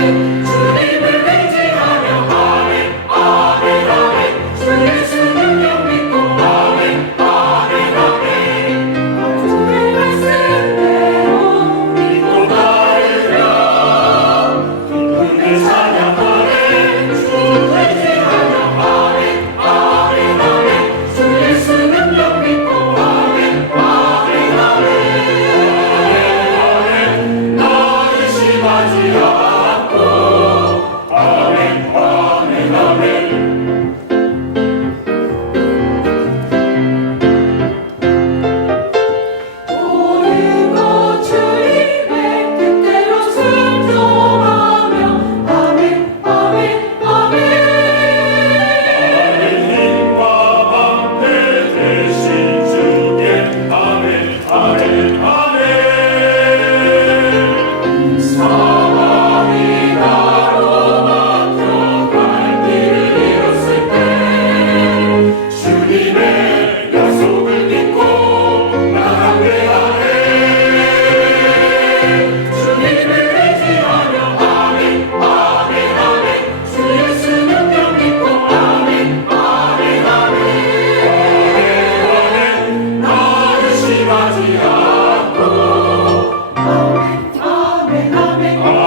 you. Amen. coming.